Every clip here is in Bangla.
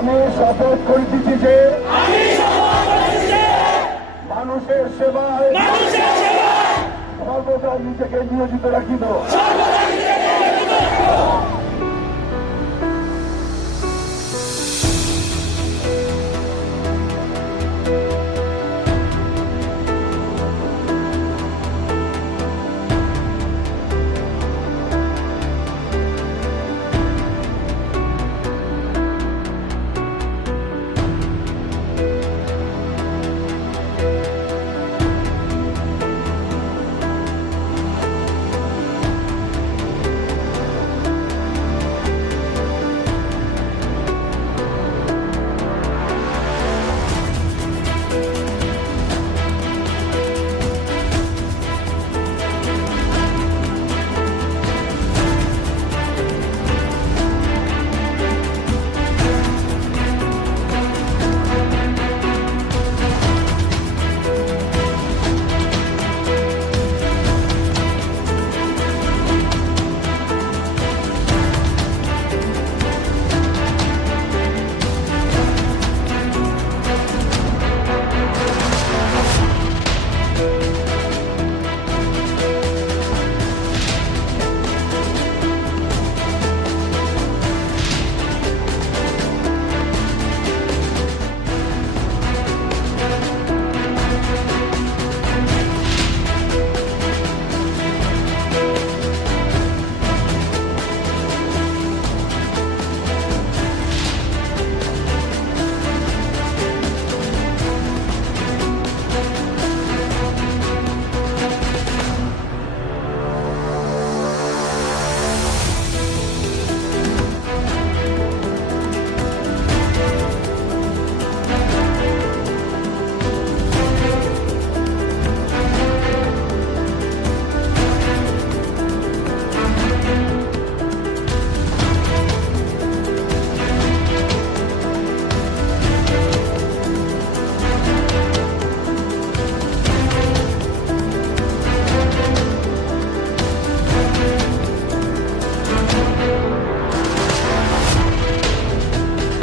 আমি শপথ করিতেছি যে মানুষের সেবায় সর্বদা নিজেকে নিয়োজিত রাখিব।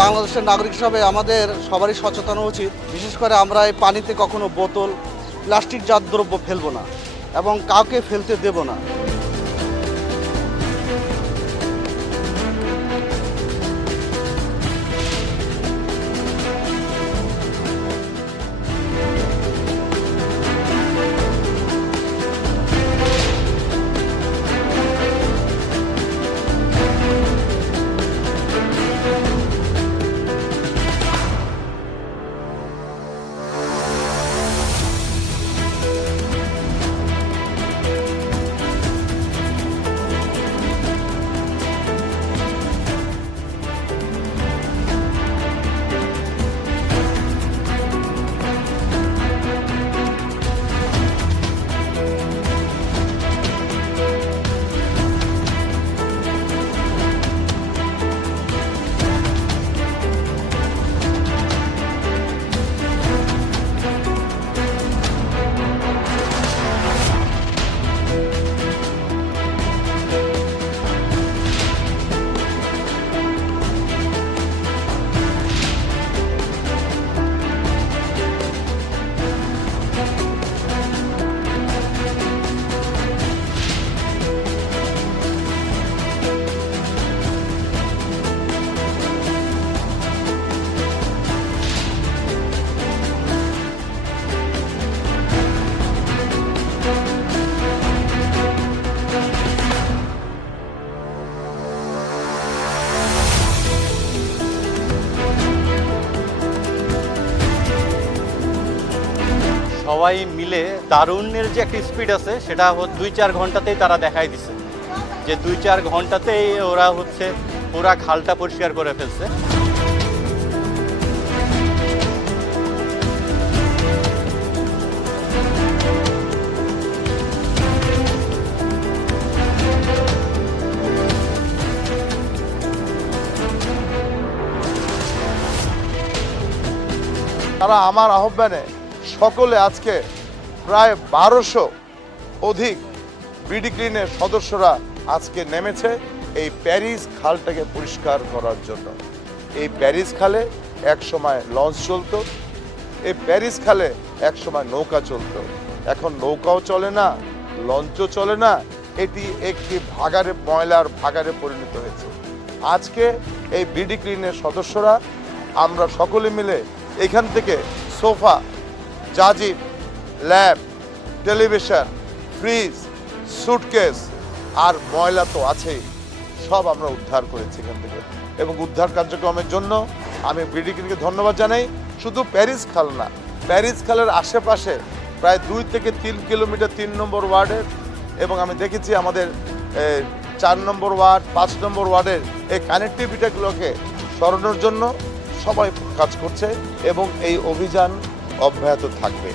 বাংলাদেশের নাগরিক হিসাবে আমাদের সবারই সচেতন উচিত। বিশেষ করে আমরা এই পানিতে কখনো বোতল, প্লাস্টিকজাত দ্রব্য ফেলবো না এবং কাউকে ফেলতে দেব না। সবাই মিলে তারুণ্যের যে একটা স্পিড আছে সেটা 2-4 ঘন্টাতেই তারা দেখাই দিছে যে 2-4 ঘন্টাতেই ওরা পুরা খালটা পরিষ্কার করে ফেলছে। তারা আমার আহ্বানে সকলে আজকে প্রায় 1200 অধিক বিডি ক্লিনের সদস্যরা আজকে নেমেছে এই প্যারিস খালটাকে পরিষ্কার করার জন্য। এই প্যারিস খালে এক সময় লঞ্চ চলতো, এই প্যারিস খালে এক সময় নৌকা চলতো। এখন নৌকাও চলে না, লঞ্চও চলে না, এটি একটি ভাগাড়ে, ময়লার ভাগাড়ে পরিণত হয়েছে। আজকে এই বিডি ক্লিনের সদস্যরা আমরা সকলে মিলে এখান থেকে সোফা, জাজিম, ল্যাব, টেলিভিশন, ফ্রিজ, সুটকেস আর ময়লা তো আছেই, সব আমরা উদ্ধার করেছি এখান থেকে। এবং উদ্ধার কার্যক্রমের জন্য আমি বিডি ক্লিনকে ধন্যবাদ জানাই। শুধু প্যারিস খাল না, প্যারিস খালের আশেপাশে প্রায় 2 থেকে 3 কিলোমিটার 3 নম্বর ওয়ার্ডের, এবং আমি দেখেছি আমাদের 4 নম্বর ওয়ার্ড, 5 নম্বর ওয়ার্ডের এই কানেক্টিভিটিগুলোকে সরানোর জন্য সবাই কাজ করছে এবং এই অভিযান অব্যাহত থাকবে।